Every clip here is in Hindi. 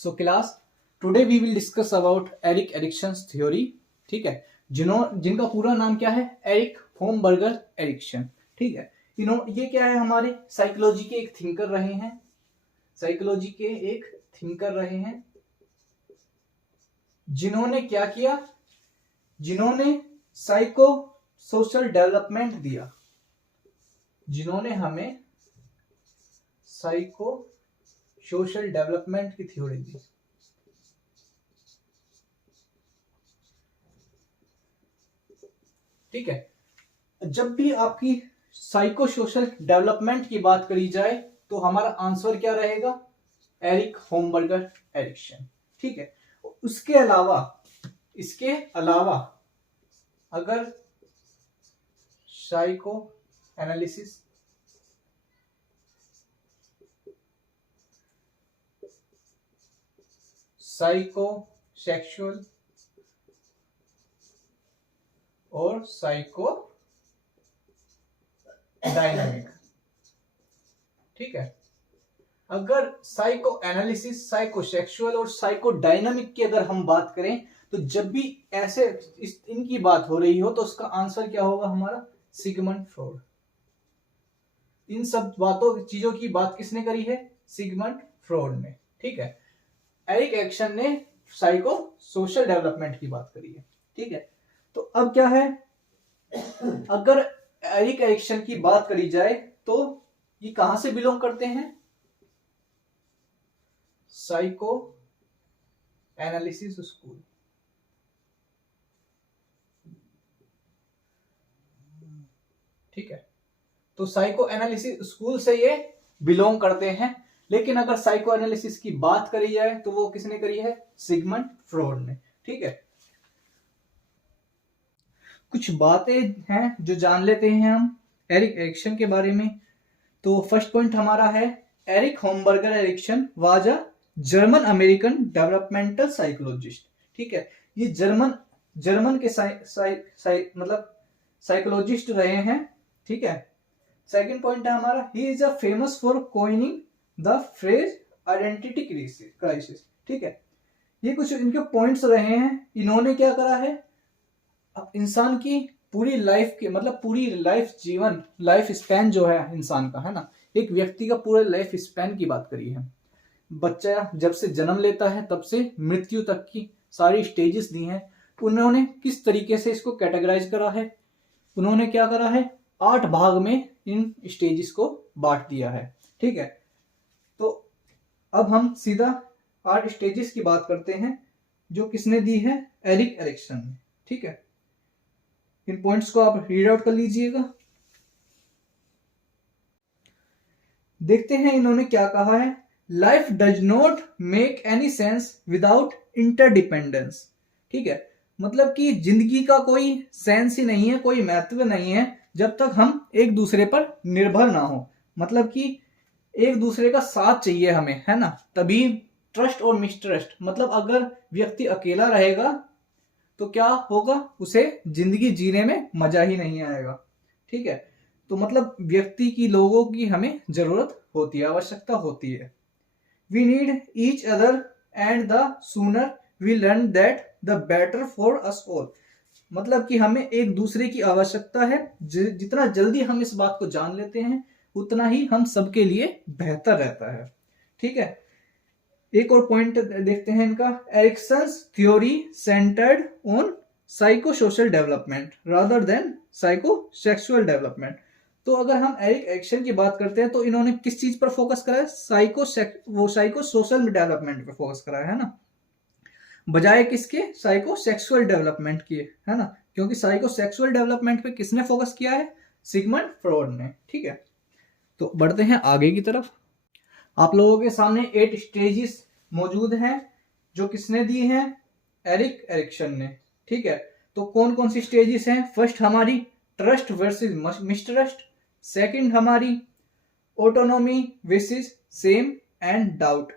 So class today we will discuss about Erik Erikson's theory. ठीक है, जिनका पूरा नाम क्या है, एरिक होमबर्गर एरिक्सन। ठीक है, ये क्या है, हमारे साइकोलॉजी के एक थिंकर रहे हैं। साइकोलॉजी के एक थिंकर रहे हैं जिन्होंने क्या किया, जिन्होंने साइको सोशल डेवलपमेंट दिया, जिन्होंने हमें साइको सोशल डेवलपमेंट की थ्योरी दी। ठीक है, जब भी आपकी साइको सोशल डेवलपमेंट की बात करी जाए तो हमारा आंसर क्या रहेगा, एरिक होमबर्गर एरिक्सन। ठीक है, इसके अलावा अगर साइको एनालिसिस साइको सेक्सुअल और साइको डायनामिक। ठीक है, अगर साइको एनालिसिस, साइको सेक्सुअल और साइको डायनामिक की अगर हम बात करें तो जब भी ऐसे इनकी बात हो रही हो तो उसका आंसर क्या होगा हमारा, सिगमंड फ्रॉइड। इन सब चीजों की बात किसने करी है, सिगमंड फ्रॉइड ने। ठीक है, एरिक एरिक्सन ने साइको सोशल डेवलपमेंट की बात करी है। ठीक है, तो अब क्या है, अगर एरिक एरिक्सन की बात करी जाए तो ये कहां से बिलोंग करते हैं, साइको एनालिसिस स्कूल। ठीक है, तो साइको एनालिसिस स्कूल से ये बिलोंग करते हैं। लेकिन अगर साइको एनालिसिस की बात करी जाए तो वो किसने करी है, सिगमंड फ्रॉइड ने। ठीक है, कुछ बातें हैं जो जान लेते हैं हम एरिक एरिक्सन के बारे में। तो फर्स्ट पॉइंट हमारा है, Erik Homburger Erikson was a German American developmental psychologist. ठीक है, ये जर्मन के मतलब साइकोलॉजिस्ट रहे हैं। ठीक है, सेकंड पॉइंट है हमारा, he is a famous for coining the phrase identity crisis. ठीक है, ये कुछ इनके पॉइंट्स रहे हैं। इन्होंने क्या करा है, इंसान की पूरी लाइफ के मतलब पूरी लाइफ स्पैन जो है इंसान का, है ना, एक व्यक्ति का पूरे लाइफ स्पैन की बात करी है। बच्चा जब से जन्म लेता है तब से मृत्यु तक की सारी स्टेजेस दी हैं। उन्होंने किस तरीके से इसको कैटेगराइज करा है, उन्होंने क्या करा है, 8 भाग में इन स्टेजेस को बांट दिया है। ठीक है, तो अब हम सीधा 8 स्टेजेस की बात करते हैं जो किसने दी है, एरिक एरिक्सन ने। ठीक है, इन पॉइंट्स को आप रीड आउट कर लीजिएगा। देखते हैं इन्होंने क्या कहा है, life does not make any sense without interdependence. ठीक है, मतलब कि जिंदगी का कोई सेंस ही नहीं है, कोई महत्व नहीं है जब तक हम एक दूसरे पर निर्भर ना हो। मतलब कि एक दूसरे का साथ चाहिए हमें, है ना, तभी ट्रस्ट और मिसट्रस्ट। मतलब अगर व्यक्ति अकेला रहेगा तो क्या होगा, उसे जिंदगी जीने में मजा ही नहीं आएगा। ठीक है, तो मतलब व्यक्ति की, लोगों की हमें जरूरत होती है, आवश्यकता होती है। We need each other and the sooner we learn that the better for us all. मतलब कि हमें एक दूसरे की आवश्यकता है, जितना जल्दी हम इस बात को जान लेते हैं उतना ही हम सबके लिए बेहतर रहता है। ठीक है, एक और पॉइंट देखते हैं इनका, Erikson's theory centred on psycho social development rather than psycho sexual development. तो अगर हम एरिक एरिक्सन की बात करते हैं तो इन्होंने किस चीज पर फोकस करा है, साइको सोशल डेवलपमेंट पर फोकस करा है ना, बजाय किसके, साइको सेक्सुअल डेवलपमेंट की, है ना, क्योंकि साइको सेक्सुअल डेवलपमेंट पे किसने फोकस किया है, सिगमंड फ्रॉइड ने। ठीक है, तो बढ़ते हैं आगे की तरफ। आप लोगों के सामने 8 स्टेजेस मौजूद हैं जो किसने दी हैं, एरिक एरिक्सन ने। ठीक है, तो कौन कौन सी स्टेजेस हैं, फर्स्ट हमारी ट्रस्ट वर्सेस मिसट्रस्ट, सेकंड हमारी autonomy versus same and doubt.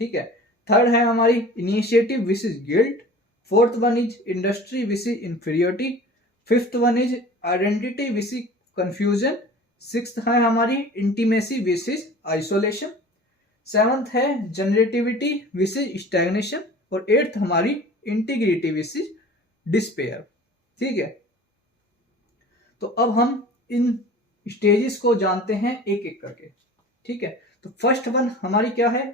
ठीक है, थर्ड है हमारी initiative versus guilt, fourth one is industry versus inferiority, fifth one is identity versus confusion, sixth है हमारी इंटीमेसी वर्सेस आइसोलेशन, 7th है जनरेटिविटी विसेज स्टैग्नेशन, और 8th हमारी इंटीग्रिटी विसेज डिस्पेयर। ठीक है, तो अब हम इन स्टेजेस को जानते हैं एक एक करके। ठीक है, तो फर्स्ट वन हमारी क्या है,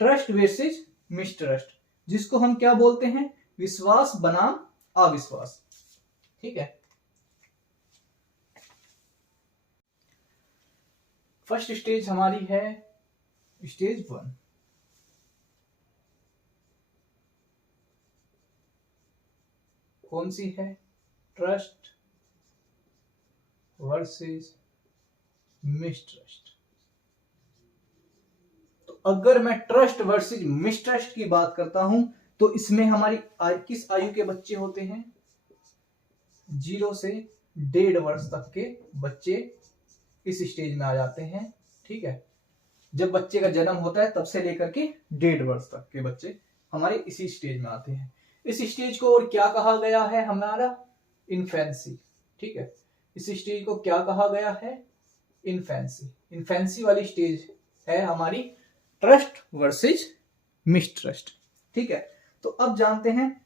ट्रस्ट वर्सेस मिसट्रस्ट, जिसको हम क्या बोलते हैं, विश्वास बनाम अविश्वास। ठीक है, फर्स्ट स्टेज हमारी है स्टेज 1। कौन सी है, ट्रस्ट वर्सेस मिसट्रस्ट। तो अगर मैं ट्रस्ट वर्सेस मिसट्रस्ट की बात करता हूं तो इसमें हमारी किस आयु के बच्चे होते हैं, 0 से 1.5 वर्ष तक के बच्चे इस स्टेज में आ जाते हैं। ठीक है, जब बच्चे का जन्म होता है तब से लेकर के 1.5 वर्ष तक के बच्चे हमारे इसी स्टेज में आते हैं। इस स्टेज को और क्या कहा गया है, हमारा इन्फेंसी। ठीक है, इस स्टेज को क्या कहा गया है, इन्फेंसी। इन्फेंसी वाली स्टेज है हमारी ट्रस्ट वर्सेस मिसट्रस्ट। ठीक है, तो अब जानते हैं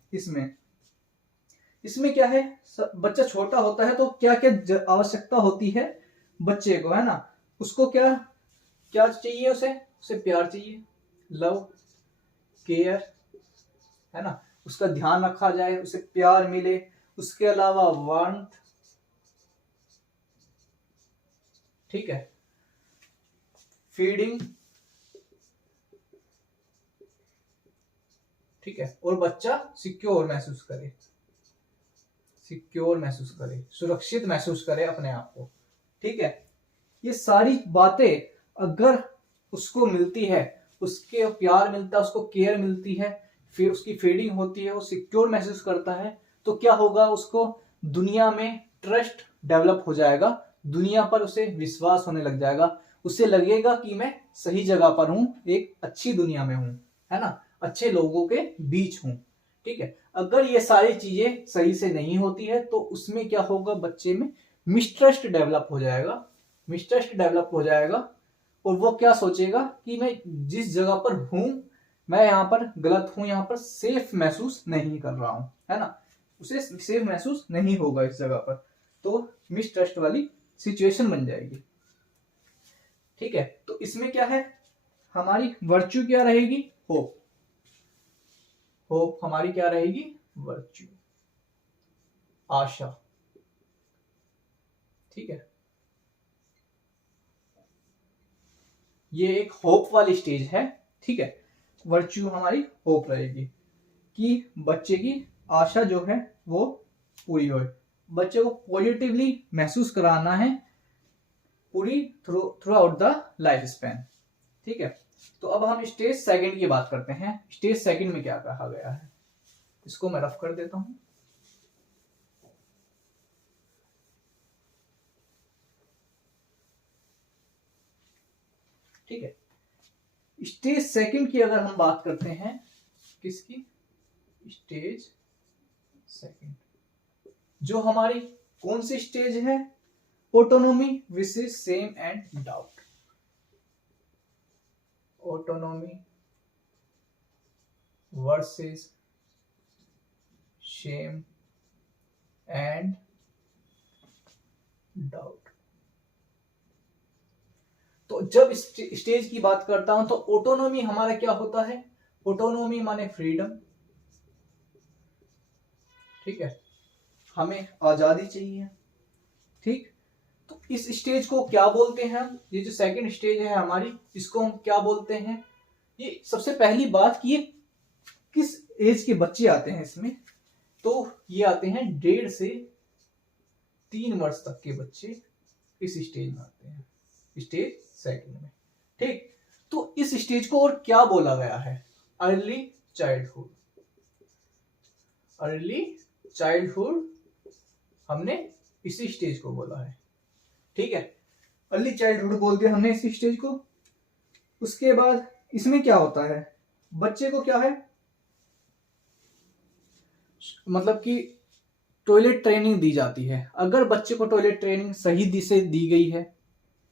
इसमें क्या है, बच्चा छोटा होता है तो क्या क्या आवश्यकता होती है बच्चे को, है ना, उसको क्या क्या चाहिए, उसे प्यार चाहिए, लव, केयर, है ना, उसका ध्यान रखा जाए, उसे प्यार मिले। उसके अलावा वार्मथ, ठीक है, फीडिंग, ठीक है, और बच्चा सिक्योर महसूस करे, सुरक्षित महसूस करे अपने आप को। ठीक है, ये सारी बातें अगर उसको मिलती है, उसके प्यार मिलता है, उसको केयर मिलती है, फिर उसकी फीडिंग होती है, वो सिक्योर महसूस करता है, तो क्या होगा, उसको दुनिया में ट्रस्ट डेवलप हो जाएगा, दुनिया पर उसे विश्वास होने लग जाएगा, उसे लगेगा कि मैं सही जगह पर हूं, एक अच्छी दुनिया में हूं, है ना, अच्छे लोगों के बीच हूं। ठीक है, अगर ये सारी चीजें सही से नहीं होती है तो उसमें क्या होगा, बच्चे में मिसट्रस्ट डेवलप हो जाएगा, और वो क्या सोचेगा कि मैं जिस जगह पर हूं, मैं यहाँ पर गलत हूं, यहाँ पर सेफ महसूस नहीं कर रहा हूं, है ना, उसे सेफ महसूस नहीं होगा इस जगह पर, तो मिसट्रस्ट वाली सिचुएशन बन जाएगी। ठीक है, तो इसमें क्या है, हमारी वर्च्यू क्या रहेगी, होप हमारी क्या रहेगी, वर्च्यू, आशा। ठीक है, ये एक होप वाली स्टेज है। ठीक है, वर्च्यू हमारी होप रहेगी कि बच्चे की आशा जो है वो पूरी हो, बच्चे को पॉजिटिवली महसूस कराना है पूरी through out the life span. ठीक है, तो अब हम स्टेज 2 की बात करते हैं। स्टेज 2 में क्या कहा गया है, इसको मैं रफ कर देता हूं। ठीक है, स्टेज 2 की अगर हम बात करते हैं, किसकी, स्टेज 2 जो हमारी कौन सी स्टेज है, ऑटोनॉमी विसेस same and doubt. Autonomy versus shame and doubt. तो जब स्टेज की बात करता हूं तो ऑटोनॉमी हमारा क्या होता है, ऑटोनॉमी माने फ्रीडम। ठीक है, हमें आजादी चाहिए। ठीक, तो इस स्टेज को क्या बोलते हैं हम, ये जो 2nd स्टेज है हमारी, इसको हम क्या बोलते हैं, ये सबसे पहली बात कि ये किस एज के बच्चे आते हैं इसमें, तो ये आते हैं 1.5 से 3 वर्ष तक के बच्चे इस स्टेज में आते हैं, स्टेज 2 में। ठीक, तो इस स्टेज को और क्या बोला गया है, अर्ली चाइल्डहुड। हमने इसी स्टेज को बोला है। ठीक है, अर्ली चाइल्डहुड बोल दिया हमने इसी स्टेज को। उसके बाद इसमें क्या होता है, बच्चे को क्या है, मतलब कि टॉयलेट ट्रेनिंग दी जाती है। अगर बच्चे को टॉयलेट ट्रेनिंग सही से दी गई है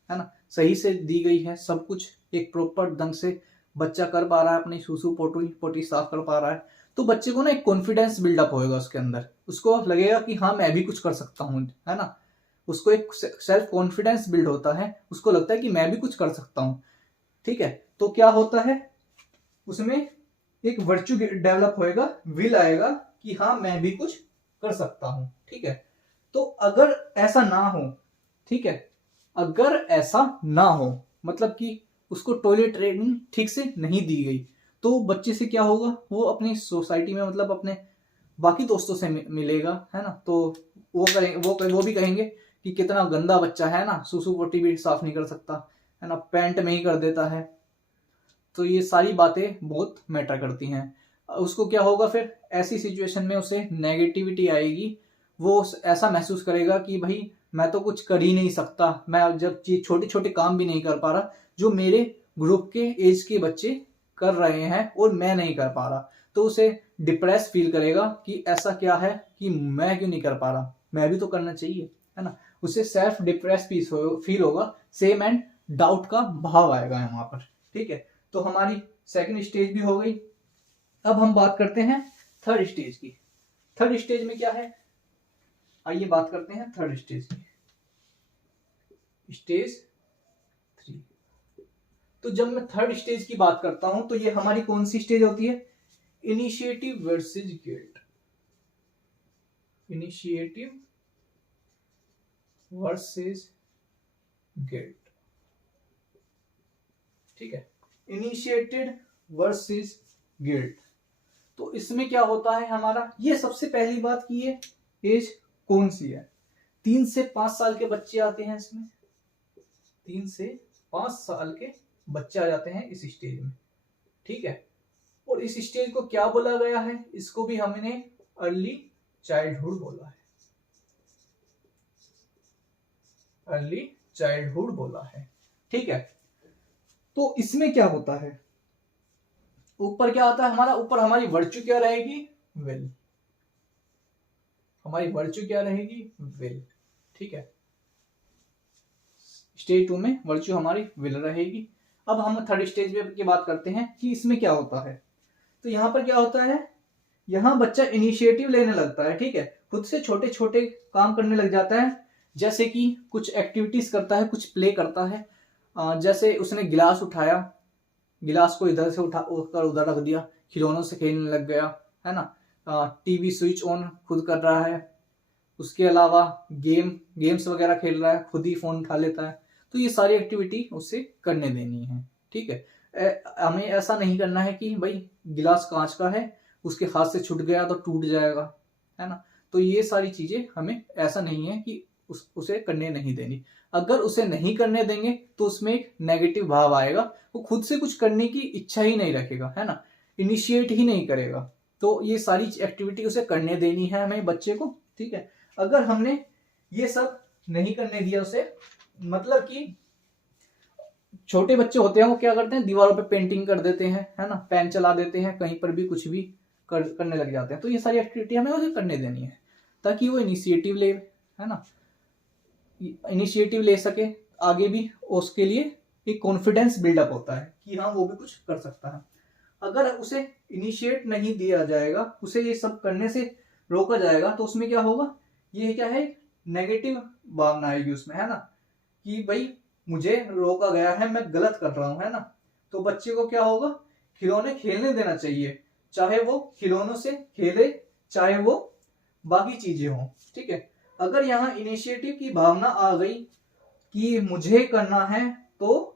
ना, सही से दी गई है, सब कुछ एक प्रॉपर ढंग से बच्चा कर पा रहा है, अपनी सूसू पोटी पोटी साफ कर पा रहा है, तो बच्चे को ना एक कॉन्फिडेंस बिल्डअप होएगा उसके अंदर, उसको लगेगा कि हाँ मैं भी कुछ कर सकता हूँ, है ना। उसको एक सेल्फ कॉन्फिडेंस बिल्ड होता है, उसको लगता है कि मैं भी कुछ कर सकता हूँ, ठीक है। तो क्या होता है, उसमें एक वर्च्यू डेवलप होएगा, विल आएगा कि हाँ मैं भी कुछ कर सकता हूँ, ठीक है। तो अगर ऐसा ना हो, ठीक है, अगर ऐसा ना हो, मतलब कि उसको टॉयलेट ट्रेनिंग ठीक से नहीं दी गई, तो बच्चे से क्या होगा, वो अपनी सोसाइटी में मतलब अपने बाकी दोस्तों से मिलेगा, है ना, तो वो करेंगे, वो भी कहेंगे कि कितना गंदा बच्चा है ना, सुसु पोटी भी साफ नहीं कर सकता, है ना, पैंट में ही कर देता है। तो ये सारी बातें बहुत मैटर करती हैं। उसको क्या होगा फिर, ऐसी सिचुएशन में उसे नेगेटिविटी आएगी, वो ऐसा महसूस करेगा कि भाई मैं तो कुछ कर ही नहीं सकता, मैं जब छोटे छोटे काम भी नहीं कर पा रहा जो मेरे ग्रुप के एज के बच्चे कर रहे हैं और मैं नहीं कर पा रहा, तो उसे डिप्रेस फील करेगा कि ऐसा क्या है कि मैं क्यों नहीं कर पा रहा, मैं भी तो करना चाहिए, है ना। उसे सेल्फ डिप्रेस फील होगा, सेम एंड डाउट का भाव आएगा यहाँ पर, ठीक है। तो हमारी सेकंड स्टेज भी हो गई। अब हम बात करते हैं थर्ड स्टेज की। थर्ड स्टेज में क्या है, आइए बात करते हैं थर्ड स्टेज की, स्टेज 3। तो जब मैं थर्ड स्टेज की बात करता हूं तो ये हमारी कौन सी स्टेज होती है, initiative versus guilt. Initiative versus guilt, ठीक है, इनिशिएटेड वर्सेस गिल्ट। तो इसमें क्या होता है हमारा, ये सबसे पहली बात की ये एज कौन सी है, 3 से 5 साल के बच्चे आते हैं इसमें, 3 से 5 साल के बच्चे आ जाते हैं इस स्टेज में, ठीक है। और इस स्टेज को क्या बोला गया है, इसको भी हमने अर्ली चाइल्डहुड बोला है, अर्ली चाइल्डहुड बोला है, ठीक है। तो इसमें क्या होता है, ऊपर क्या आता है हमारा, ऊपर हमारी वर्च्यू क्या रहेगी, विल, हमारी वर्च्यू क्या रहेगी, विल, ठीक है। स्टेज 2 में वर्च्यू हमारी विल रहेगी। अब हम थर्ड स्टेज की बात करते हैं कि इसमें क्या होता है। तो यहां पर क्या होता है, यहां बच्चा इनिशिएटिव लेने लगता है, ठीक है, खुद से छोटे छोटे काम करने लग जाता है, जैसे कि कुछ एक्टिविटीज करता है, कुछ प्ले करता है। जैसे उसने गिलास उठाया, गिलास को इधर से उठाकर उधर रख दिया, खिलौनों से खेलने लग गया, है ना। टीवी स्विच ऑन खुद कर रहा है, उसके अलावा गेम्स वगैरह खेल रहा है, खुद ही फोन उठा लेता है। तो ये सारी एक्टिविटी उसे करने देनी है, ठीक है। हमें ऐसा नहीं करना है कि भाई गिलास कांच का है, उसके हाथ से छूट गया तो टूट जाएगा, है ना। तो ये सारी चीजें हमें ऐसा नहीं है कि उसे करने नहीं देनी। अगर उसे नहीं करने देंगे तो उसमें एक नेगेटिव भाव आएगा, वो खुद से कुछ करने की इच्छा ही नहीं रखेगा, है ना, इनिशिएट ही नहीं करेगा। तो ये सारी एक्टिविटी उसे करने देनी है हमें बच्चे को, ठीक है। अगर हमने ये सब नहीं करने दिया उसे, मतलब कि छोटे बच्चे होते हैं वो क्या करते हैं, दीवारों पे पेंटिंग कर देते हैं, है ना, पेन चला देते हैं, कहीं पर भी कुछ भी करने लग जाते हैं। तो ये सारी एक्टिविटी हमें उसे करने देनी है ताकि वो इनिशिएटिव ले, है ना, इनिशिएटिव ले सके आगे भी, उसके लिए एक कॉन्फिडेंस बिल्डअप होता है कि हाँ वो भी कुछ कर सकता है। अगर उसे इनिशिएट नहीं दिया जाएगा, उसे ये सब करने से रोका जाएगा, तो उसमें क्या होगा, ये क्या है, नेगेटिव भावना आएगी उसमें, है ना, कि भाई मुझे रोका गया है, मैं गलत कर रहा हूं, है ना। तो बच्चे को क्या होगा, खिलौने खेलने देना चाहिए, चाहे वो खिलौनों से खेले, चाहे वो बाकी चीजें हों, ठीक है। अगर यहाँ इनिशिएटिव की भावना आ गई कि मुझे करना है, तो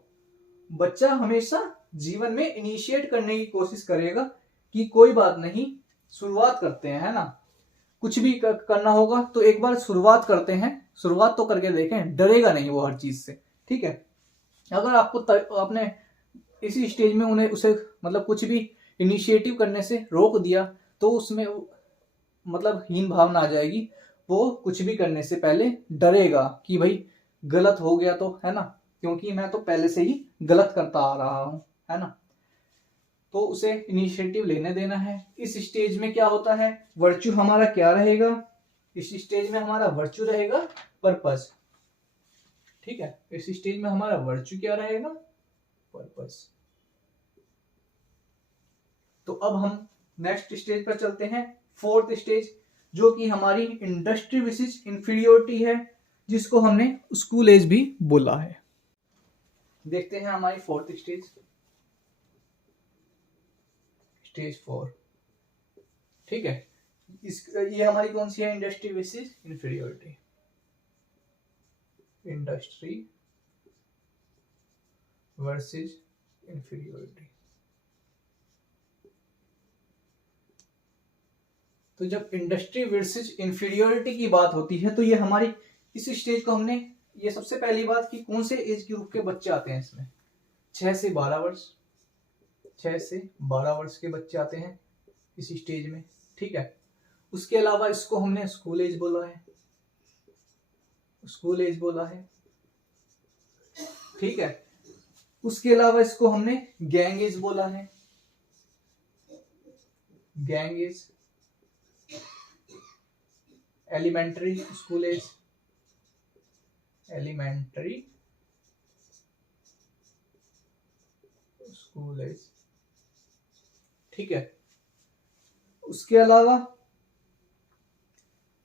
बच्चा हमेशा जीवन में इनिशिएट करने की कोशिश करेगा कि कोई बात नहीं, शुरुआत करते हैं, है ना, कुछ भी करना होगा तो एक बार शुरुआत करते हैं, शुरुआत तो करके देखें, डरेगा नहीं वो हर चीज से, ठीक है। अगर आपको आपने इसी स्टेज में उसे मतलब कुछ भी इनिशिएटिव करने से रोक दिया, तो उसमें मतलब हीन भावना आ जाएगी, वो कुछ भी करने से पहले डरेगा कि भाई गलत हो गया तो, है ना, क्योंकि मैं तो पहले से ही गलत करता आ रहा हूं, है ना। तो उसे इनिशिएटिव लेने देना है। इस स्टेज में क्या होता है, वर्च्यू हमारा क्या रहेगा, इस स्टेज में हमारा वर्च्यू रहेगा पर्पस, ठीक है। इस स्टेज में हमारा वर्च्यू क्या रहेगा, पर्पस। तो अब हम नेक्स्ट स्टेज पर चलते हैं, फोर्थ स्टेज, जो कि हमारी इंडस्ट्री विशिष्ट इंफीरियोरिटी है, जिसको हमने स्कूल एज भी बोला है। देखते हैं हमारी फोर्थ स्टेज, स्टेज 4। ठीक है, ये हमारी कौन सी है, इंडस्ट्री विशिष्ट इंफीरियोरिटी। Industry versus inferiority. तो जब इंडस्ट्री वर्सेस इंफीरियोरिटी की बात होती है तो ये हमारी इस स्टेज को हमने, ये सबसे पहली बात कि कौन से एज ग्रुप के बच्चे आते हैं इसमें, 6 से 12 वर्ष, 6 से 12 वर्ष के बच्चे आते हैं इस स्टेज में। ठीक है, उसके अलावा इसको हमने स्कूल एज बोला है, स्कूल एज बोला है। ठीक है, उसके अलावा इसको हमने गैंग एज बोला है, gang age, elementary school age, elementary school age. ठीक है, उसके अलावा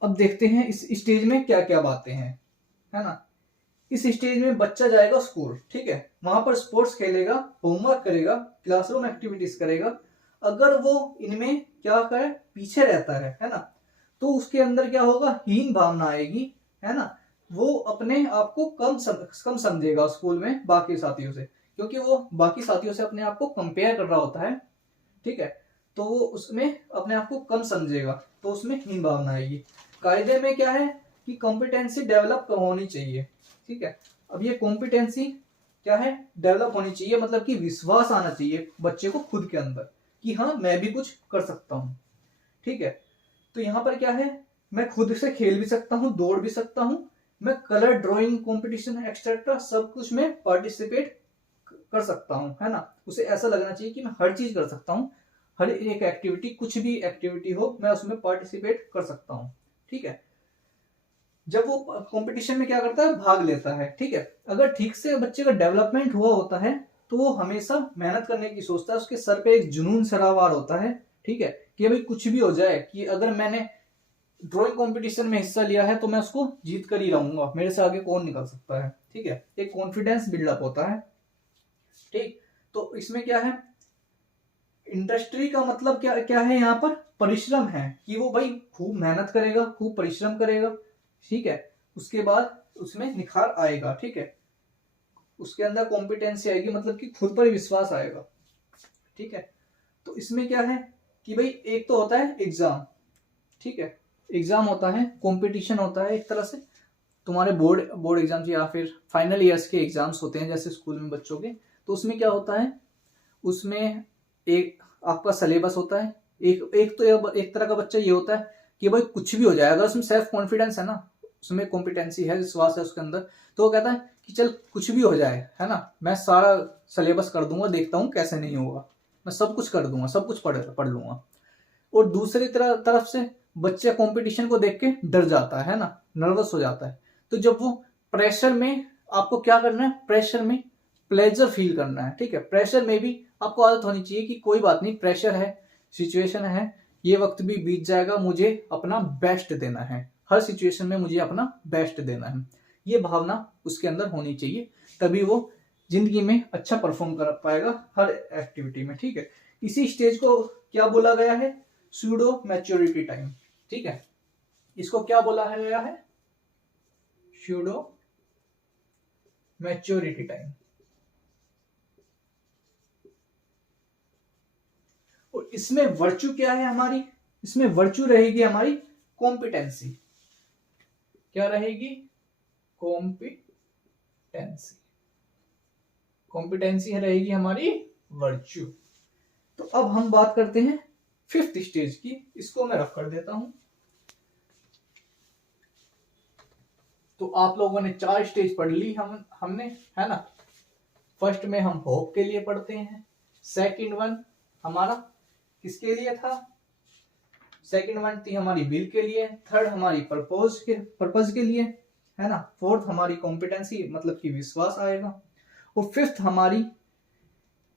अब देखते हैं इस स्टेज में क्या क्या बातें हैं, है ना। इस स्टेज में बच्चा जाएगा स्कूल, ठीक है, वहां पर स्पोर्ट्स खेलेगा, होमवर्क करेगा, क्लासरूम एक्टिविटीज करेगा। अगर वो इनमें क्या करे, पीछे रहता है ना, तो उसके अंदर क्या होगा, हीन भावना आएगी, है ना। वो अपने आप को कम समझेगा स्कूल में बाकी साथियों से, क्योंकि वो बाकी साथियों से अपने आप को कंपेयर कर रहा होता है। ठीक है, तो वो उसमें अपने आप को कम समझेगा, तो उसमें हीन भावना आएगी। कायदे में क्या है कि कॉम्पिटेंसी डेवलप होनी चाहिए। ठीक है, अब ये कॉम्पिटेंसी क्या है, डेवलप होनी चाहिए, मतलब कि विश्वास आना चाहिए बच्चे को खुद के अंदर कि हाँ मैं भी कुछ कर सकता हूँ। ठीक है, तो यहाँ पर क्या है, मैं खुद से खेल भी सकता हूँ, दौड़ भी सकता हूँ, मैं कलर ड्राइंग कंपटीशन एक्सेट्रा सब कुछ में पार्टिसिपेट कर सकता हूँ, है ना। उसे ऐसा लगना चाहिए कि मैं हर चीज कर सकता हूँ, हर एक एक्टिविटी, कुछ भी एक्टिविटी हो मैं उसमें पार्टिसिपेट कर सकता हूँ। ठीक है, जब वो कंपटीशन में क्या करता है, भाग लेता है। ठीक है, अगर ठीक से बच्चे का डेवलपमेंट हुआ होता है तो वो हमेशा मेहनत करने की सोचता है, उसके सर पे एक जुनून सरावार होता है। ठीक है, कि अभी कुछ भी हो जाए, कि अगर मैंने ड्राइंग कंपटीशन में हिस्सा लिया है तो मैं उसको जीत कर ही रहूंगा, मेरे से आगे कौन निकल सकता है। ठीक है, एक कॉन्फिडेंस बिल्डअप होता है। ठीक, तो इसमें क्या है, इंडस्ट्री का मतलब क्या क्या है, यहाँ पर परिश्रम है, कि वो भाई खूब मेहनत करेगा, खूब परिश्रम करेगा। ठीक है, उसके बाद उसमें निखार आएगा। ठीक है, उसके अंदर कॉम्पिटेंसी आएगी, मतलब कि खुद पर विश्वास आएगा। ठीक है, तो इसमें क्या है कि भाई एक तो होता है एग्जाम। ठीक है, एग्जाम होता है, कंपटीशन होता है, एक तरह से तुम्हारे बोर्ड एग्जाम्स या फिर फाइनल ईयर्स के एग्जाम्स होते हैं जैसे स्कूल में बच्चों के। तो उसमें क्या होता है, उसमें एक आपका सिलेबस होता है। एक तो एक तरह का बच्चा ये होता है कि भाई कुछ भी हो जाएगा, उसमें सेल्फ कॉन्फिडेंस है ना, उसमें कॉम्पिटेंसी है, विश्वास है उसके अंदर, तो वो कहता है कि चल कुछ भी हो जाए, है ना, मैं सारा सिलेबस कर दूंगा, देखता हूँ कैसे नहीं होगा, मैं सब कुछ कर दूंगा, सब कुछ पढ़ लूंगा। और दूसरी तरफ से बच्चा कंपटीशन को देख के डर जाता है ना, नर्वस हो जाता है। तो जब वो प्रेशर में, आपको क्या करना है, प्रेशर में प्लेजर फील करना है। ठीक है, प्रेशर में भी आपको आदत होनी चाहिए कि कोई बात नहीं, प्रेशर है, सिचुएशन है, ये वक्त भी बीत जाएगा, मुझे अपना बेस्ट देना है, हर सिचुएशन में मुझे अपना बेस्ट देना है। ये भावना उसके अंदर होनी चाहिए, तभी वो जिंदगी में अच्छा परफॉर्म कर पाएगा हर एक्टिविटी में। ठीक है, इसी स्टेज को क्या बोला गया है, सूडो मैच्योरिटी टाइम। ठीक है, इसको क्या बोला गया है, सूडो मैच्योरिटी टाइम। और इसमें वर्च्यू क्या है हमारी, इसमें वर्च्यू रहेगी हमारी कॉम्पिटेंसी। क्या रहेगी, कॉम्पिटेंसी, कॉम्पिटेंसी रहेगी हमारी वर्च्यू। तो अब हम बात करते हैं फिफ्थ स्टेज की, इसको मैं रख कर देता हूं। तो आप लोगों ने 4 स्टेज पढ़ ली हमने, है ना। फर्स्ट में हम होप के लिए पढ़ते हैं, सेकंड वन हमारा किसके लिए था, सेकंड वन थी हमारी विल के लिए, थर्ड हमारी पर्पस के लिए, है ना। फोर्थ हमारी कॉम्पिटेंसी मतलब कि विश्वास आएगा। और फिफ्थ हमारी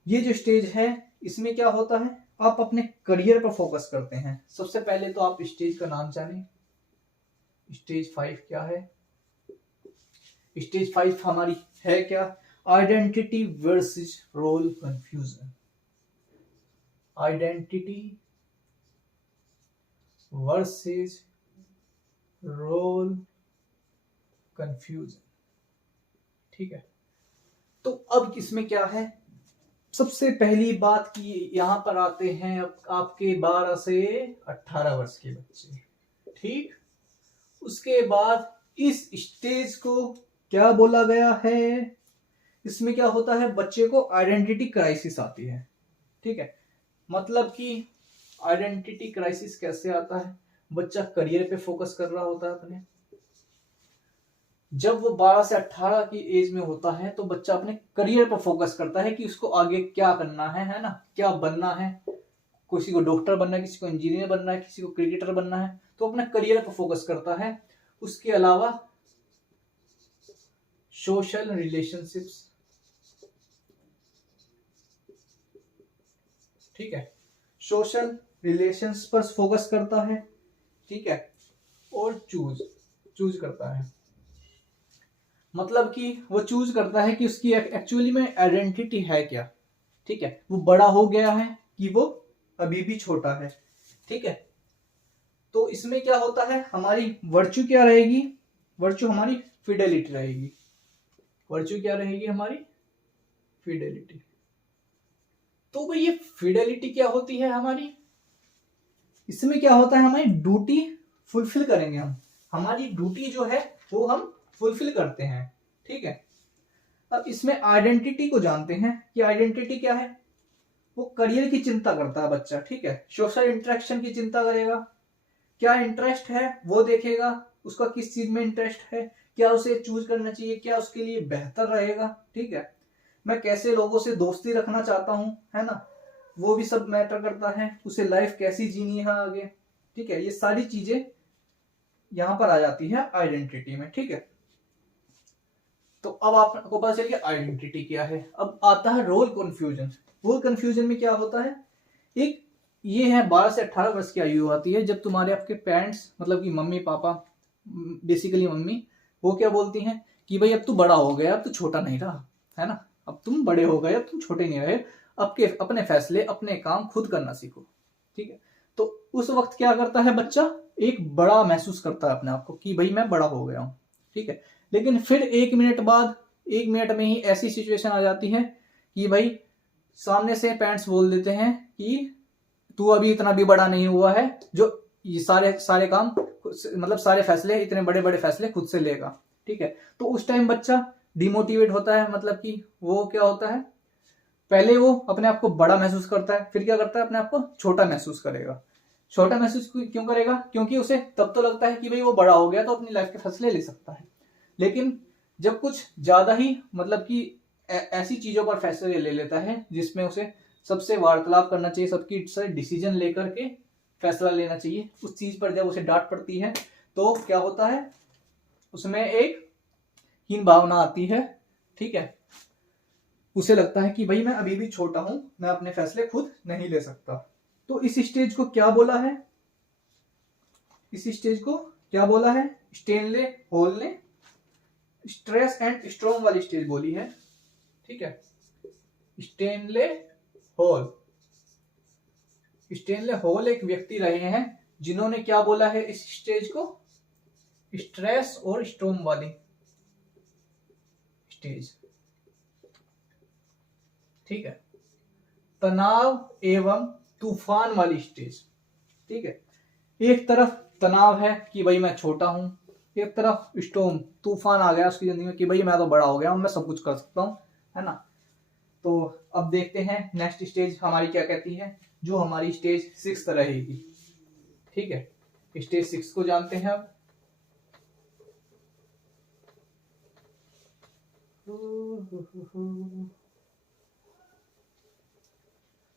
ये जो स्टेज है इसमें क्या होता है, आप अपने करियर पर फोकस करते हैं। सबसे पहले तो आप स्टेज का नाम जानें, स्टेज 5 क्या है। स्टेज 5 हमारी है क्या, identity versus role confusion. Identity versus role confusion, ठीक है। तो अब इसमें क्या है, सबसे पहली बात की यहां पर आते हैं अब आपके 12 से 18 वर्ष के बच्चे, ठीक। उसके बाद इस स्टेज को क्या बोला गया है, इसमें क्या होता है, बच्चे को आइडेंटिटी क्राइसिस आती है, ठीक है। मतलब कि आइडेंटिटी क्राइसिस कैसे आता है, बच्चा करियर पे फोकस कर रहा होता है अपने। जब वो 12 से 18 की एज में होता है तो बच्चा अपने करियर पर फोकस करता है कि उसको आगे क्या करना है ना, क्या बनना है। किसी को डॉक्टर बनना है, किसी को इंजीनियर बनना है, किसी को क्रिकेटर बनना है, तो अपना करियर पर फोकस करता है। उसके अलावा सोशल रिलेशनशिप्स, ठीक है, सोशल रिलेशंस पर फोकस करता है, ठीक है। और चूज करता है, मतलब कि वो चूज करता है कि उसकी एक्चुअली में आइडेंटिटी है क्या, ठीक है। वो बड़ा हो गया है कि वो अभी भी छोटा है, ठीक है। तो इसमें क्या होता है, हमारी वर्च्यू क्या रहेगी, वर्च्यू हमारी फिडेलिटी रहेगी। वर्च्यू क्या रहेगी हमारी, फिडेलिटी। तो भाई ये फिडेलिटी क्या होती है हमारी, इसमें क्या होता है, हमारी ड्यूटी फुलफिल करेंगे हम, हमारी ड्यूटी जो है वो हम फुलफिल करते हैं, ठीक है। अब इसमें आइडेंटिटी को जानते हैं कि आइडेंटिटी क्या है, वो करियर की चिंता करता है बच्चा, ठीक है। सोशल इंटरेक्शन की चिंता करेगा, क्या इंटरेस्ट है वो देखेगा, उसका किस चीज में इंटरेस्ट है, क्या उसे चूज करना चाहिए, क्या उसके लिए बेहतर रहेगा, ठीक है। मैं कैसे लोगों से दोस्ती रखना चाहता हूं, है ना, वो भी सब मैटर करता है। उसे लाइफ कैसी जीनी है आगे, ठीक है। ये सारी चीजें यहां पर आ जाती है आइडेंटिटी में, ठीक है। तो अब आपको पता चल गया आइडेंटिटी क्या है। अब आता है रोल कंफ्यूजन। रोल कंफ्यूजन में क्या होता है, एक ये है 12 से 18 वर्ष की आयु आती है जब तुम्हारे आपके पेरेंट्स मतलब कि मम्मी पापा, बेसिकली मम्मी, वो क्या बोलती हैं कि भाई अब तू बड़ा हो गया, अब तू छोटा नहीं रहा, है ना, अब तुम बड़े हो गए, अब तुम छोटे नहीं रहे, अब के अपने फैसले अपने काम खुद करना सीखो, ठीक है। तो उस वक्त क्या करता है बच्चा, एक बड़ा महसूस करता है अपने आप को कि भाई मैं बड़ा हो गया हूं, ठीक है। लेकिन फिर 1 मिनट बाद, 1 मिनट में ही ऐसी सिचुएशन आ जाती है कि भाई सामने से पेरेंट्स बोल देते हैं कि तू अभी इतना भी बड़ा नहीं हुआ है जो ये सारे सारे काम मतलब सारे फैसले, इतने बड़े बड़े फैसले खुद से लेगा, ठीक है। तो उस टाइम बच्चा डिमोटिवेट होता है, मतलब कि वो क्या होता है, पहले वो अपने आप को बड़ा महसूस करता है, फिर क्या करता है, अपने आप को छोटा महसूस करेगा। छोटा महसूस क्यों करेगा, क्योंकि उसे तब तो लगता है कि भाई वो बड़ा हो गया तो अपनी लाइफ के फैसले ले सकता है। लेकिन जब कुछ ज्यादा ही मतलब कि ऐसी चीजों पर फैसले ले लेता है जिसमें उसे सबसे वार्तालाप करना चाहिए, सबकी से डिसीजन लेकर के फैसला लेना चाहिए, उस चीज पर जब उसे डांट पड़ती है तो क्या होता है, उसमें एक हीन भावना आती है, ठीक है। उसे लगता है कि भाई मैं अभी भी छोटा हूं, मैं अपने फैसले खुद नहीं ले सकता। तो इस स्टेज को क्या बोला है, इस स्टेज को क्या बोला है, स्टेनले हॉल ने स्ट्रेस एंड स्ट्रॉम वाली स्टेज बोली है, ठीक है। स्टेनले हॉल, स्टेनले हॉल एक व्यक्ति रहे हैं जिन्होंने क्या बोला है इस स्टेज को, स्ट्रेस और स्ट्रॉम वाली स्टेज, ठीक है। तनाव एवं तूफान वाली स्टेज, ठीक है। एक तरफ तनाव है कि भाई मैं छोटा हूं, एक तरफ स्टॉर्म तूफान आ गया उसकी जिंदगी में कि भाई मैं तो बड़ा हो गया हूं, मैं सब कुछ कर सकता हूं, है ना। तो अब देखते हैं नेक्स्ट स्टेज हमारी क्या कहती है, जो हमारी स्टेज 6 रहेगी, ठीक है। स्टेज 6 को जानते हैं अब।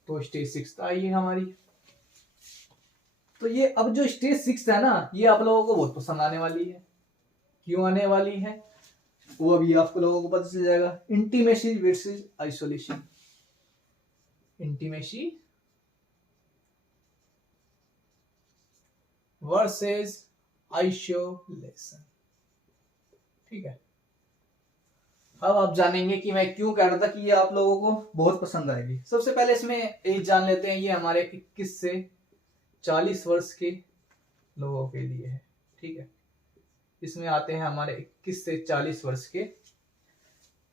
तो स्टेज 6 आई है हमारी। तो ये अब जो स्टेज 6 है ना, ये आप लोगों को बहुत पसंद आने वाली है, क्यों आने वाली है वो अभी आपको लोगों को पता चल जाएगा। Intimacy versus isolation, intimacy versus isolation, ठीक है। अब आप जानेंगे कि मैं क्यों कह रहा था कि ये आप लोगों को बहुत पसंद आएगी। सबसे पहले इसमें एज जान लेते हैं, ये हमारे 21 से 40 वर्ष के लोगों के लिए है, ठीक है। इसमें आते हैं हमारे 21 से 40 वर्ष के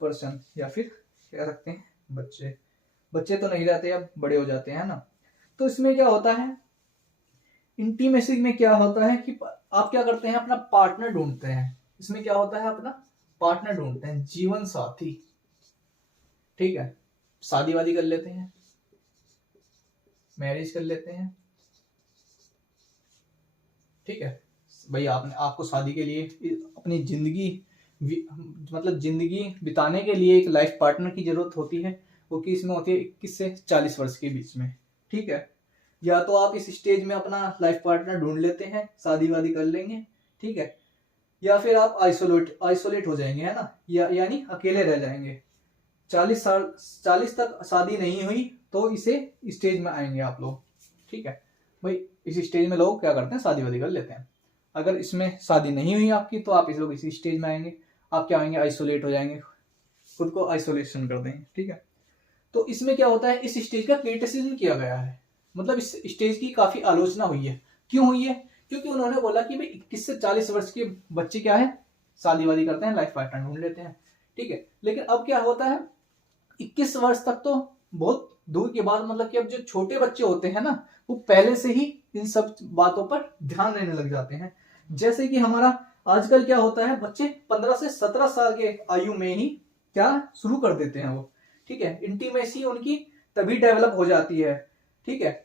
पर्सन, या फिर कह सकते हैं बच्चे। बच्चे तो नहीं रहते, अब बड़े हो जाते हैं ना। तो इसमें क्या होता है, इंटीमेसी में क्या होता है कि आप क्या करते हैं, अपना पार्टनर ढूंढते हैं। इसमें क्या होता है, अपना पार्टनर ढूंढते हैं, जीवन साथी, ठीक है। शादी वादी कर लेते हैं, मैरिज कर लेते हैं, ठीक है भाई। आपको शादी के लिए अपनी जिंदगी मतलब जिंदगी बिताने के लिए एक लाइफ पार्टनर की जरूरत होती है, वो कि इसमें होती है 21 से 40 वर्ष के बीच में, ठीक है। या तो आप इस स्टेज में अपना लाइफ पार्टनर ढूंढ लेते हैं, शादी वादी कर लेंगे, ठीक है। या फिर आप आइसोलेट हो जाएंगे, है ना, यानी अकेले रह जाएंगे। 40 तक शादी नहीं हुई तो इसे स्टेज में आएंगे आप लोग, ठीक है भाई। इस स्टेज में लोग क्या करते हैं, शादी वादी कर लेते हैं। अगर इसमें शादी नहीं हुई आपकी तो आप इस लोग इसी स्टेज में आएंगे, आप क्या आएंगे, आइसोलेट हो जाएंगे, खुद को आइसोलेशन कर देंगे, ठीक है। तो इसमें क्या होता है, इस स्टेज का क्रिटिसिज्म किया गया है, मतलब इस स्टेज की काफी आलोचना हुई है। क्यों हुई है, क्योंकि उन्होंने बोला कि भाई 21 से 40 वर्ष के बच्चे क्या है, शादी वादी करते हैं, लाइफ पार्टनर ढूंढ लेते हैं, ठीक है। लेकिन अब क्या होता है, 21 वर्ष तक तो बहुत दूर के बाद, मतलब कि अब जो छोटे बच्चे होते हैं ना, वो पहले से ही इन सब बातों पर ध्यान देने लग जाते हैं। जैसे कि हमारा आजकल क्या होता है, बच्चे 15 से 17 साल के आयु में ही क्या शुरू कर देते हैं वो, ठीक है। इंटीमेसी उनकी तभी डेवलप हो जाती है, ठीक है।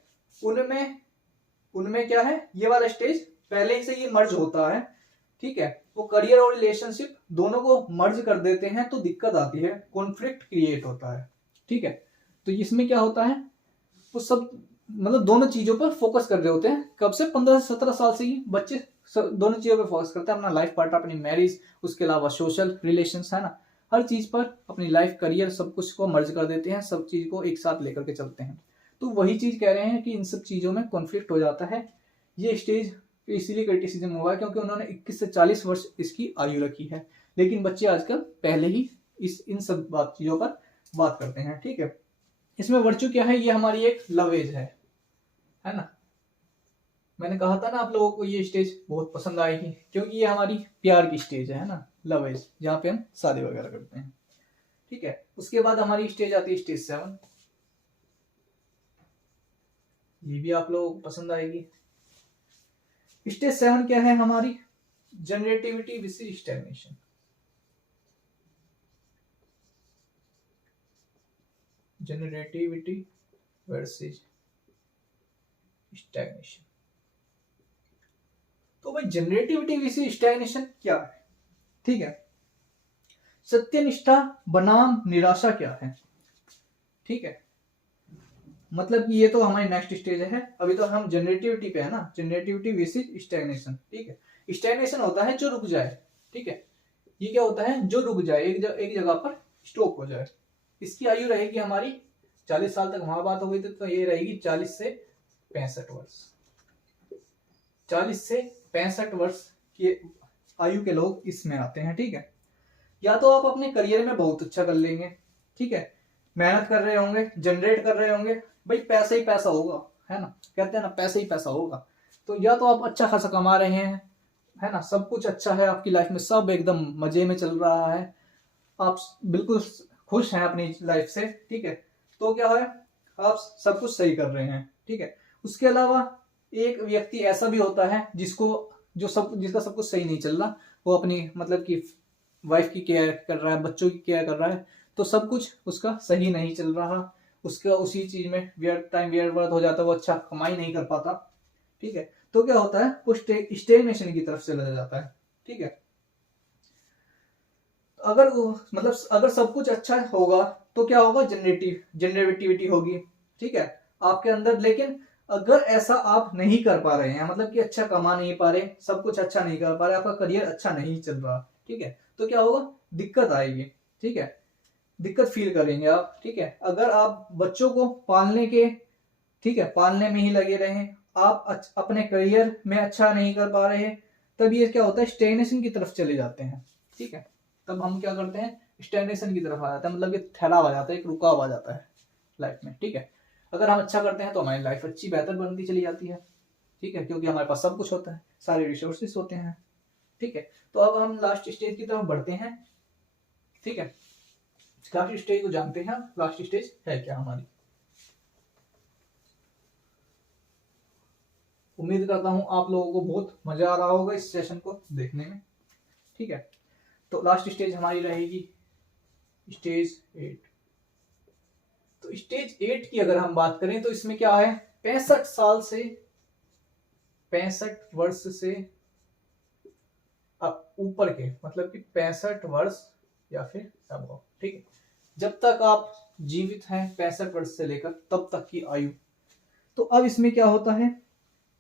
उनमें क्या है, ये वाला स्टेज पहले ही से ये मर्ज होता है, ठीक है। वो करियर और रिलेशनशिप दोनों को मर्ज कर देते हैं, तो दिक्कत आती है, कॉन्फ्लिक्ट क्रिएट होता है, ठीक है। तो इसमें क्या होता है, वो सब मतलब दोनों चीजों पर फोकस कर रहे होते हैं। कब से, 15 से 17 साल से ही बच्चे दोनों चीजों पर फोकस करते हैं, अपना लाइफ पार्टनर, अपनी मैरिज, उसके अलावा सोशल रिलेशंस, है ना, हर चीज पर अपनी लाइफ, करियर, सब कुछ को मर्ज कर देते हैं, सब चीज को एक साथ लेकर के चलते हैं। तो वही चीज कह रहे हैं कि इन सब चीजों में कॉन्फ्लिक्ट हो जाता है। ये स्टेज इसीलिए क्रिटिसिज्म हुआ क्योंकि उन्होंने 21 से 40 वर्ष इसकी आयु रखी है, लेकिन बच्चे आजकल पहले ही इन सब चीजों पर बात करते हैं, ठीक है। इसमें वर्चू क्या है, ये हमारी एक लव एज है ना। मैंने कहा था ना आप लोगों को ये स्टेज बहुत पसंद आएगी, क्योंकि ये हमारी प्यार की स्टेज है ना, लव एज, जहाँ पे हम शादी वगैरह करते हैं, ठीक है। उसके बाद हमारी स्टेज आती है स्टेज 7, ये भी आप लोगों को पसंद आएगी। स्टेज 7 क्या है हमारी, जनरेटिविटी विसेस स्टैग्नेशन, जनरेटिविटी वर्सेस स्टैग्नेशन। तो भाई जनरेटिविटी विसेस स्टैग्नेशन क्या है, ठीक है। सत्यनिष्ठा बनाम निराशा क्या है, ठीक है। मतलब कि ये तो हमारी नेक्स्ट स्टेज है, अभी तो हम जनरेटिविटी पे है ना, जनरेटिविटी विसेस स्टैग्नेशन, ठीक है। स्टैग्नेशन होता है जो रुक जाए, ठीक है। ये क्या होता है, जो रुक जाए, एक जगह पर स्टॉप हो जाए। इसकी आयु रहेगी हमारी 40 साल तक, वहां बात हो गई थी, तो ये रहेगी 40 से 65 वर्ष। 40 से 65 वर्ष की आयु के लोग इसमें आते हैं, ठीक है। या तो आप अपने करियर में बहुत अच्छा कर लेंगे, ठीक है, मेहनत कर रहे होंगे, जनरेट कर रहे होंगे, भाई पैसा ही पैसा होगा, है ना, कहते हैं ना पैसा ही पैसा होगा। तो या तो आप अच्छा खासा कमा रहे हैं, है ना, सब कुछ अच्छा है आपकी लाइफ में, सब एकदम मजे में चल रहा है, आप बिल्कुल खुश हैं अपनी लाइफ से, ठीक है। तो क्या है, आप सब कुछ सही कर रहे हैं, ठीक है। उसके अलावा एक व्यक्ति ऐसा भी होता है जिसका सब कुछ सही नहीं चल रहा, वो अपनी मतलब कि वाइफ की केयर कर रहा है, बच्चों की केयर कर रहा है, तो सब कुछ उसका सही नहीं चल रहा, उसका उसी चीज में व्यर्थ हो जाता है, वो अच्छा कमाई नहीं कर पाता, ठीक है। तो क्या होता है, वो स्टेग्नेशन की तरफ चला जाता है, ठीक है। अगर सब कुछ अच्छा होगा तो क्या होगा, जनरेटिविटी होगी, ठीक है, आपके अंदर। लेकिन अगर ऐसा आप नहीं कर पा रहे हैं, मतलब कि अच्छा कमा नहीं पा रहे, सब कुछ अच्छा नहीं कर पा रहे, आपका करियर अच्छा नहीं चल रहा, ठीक है, तो क्या होगा, दिक्कत आएगी, ठीक है, दिक्कत फील करेंगे आप, ठीक है। अगर आप बच्चों को पालने के, ठीक है, पालने में ही लगे रहे, आप अपने करियर में अच्छा नहीं कर पा रहे, तब ये क्या होता है, स्टेग्नेशन की तरफ चले जाते हैं, ठीक है। तब हम क्या करते हैं, स्टेग्नेशन की तरफ आ जाता है, मतलब कि ठहराव आ जाता है, एक रुकाव आ जाता है लाइफ में, ठीक है। अगर हम अच्छा करते हैं तो हमारी लाइफ अच्छी बेहतर बनती चली जाती है, ठीक है, क्योंकि हमारे पास सब कुछ होता है, सारे रिसोर्सेस होते हैं, ठीक है। तो अब हम लास्ट स्टेज की तरफ बढ़ते हैं, ठीक है। लास्ट स्टेज को जानते हैं, लास्ट स्टेज है क्या हमारी। उम्मीद करता हूं आप लोगों को बहुत मजा आ रहा होगा इस सेशन को देखने में, ठीक है। तो लास्ट स्टेज हमारी रहेगी स्टेज 8। तो स्टेज 8 की अगर हम बात करें तो इसमें क्या है, 65 साल से 65 वर्ष से ऊपर के, मतलब कि 65 वर्ष या फिर अबव, ठीक है, जब तक आप जीवित हैं 65 वर्ष से लेकर तब तक की आयु। तो अब इसमें क्या होता है,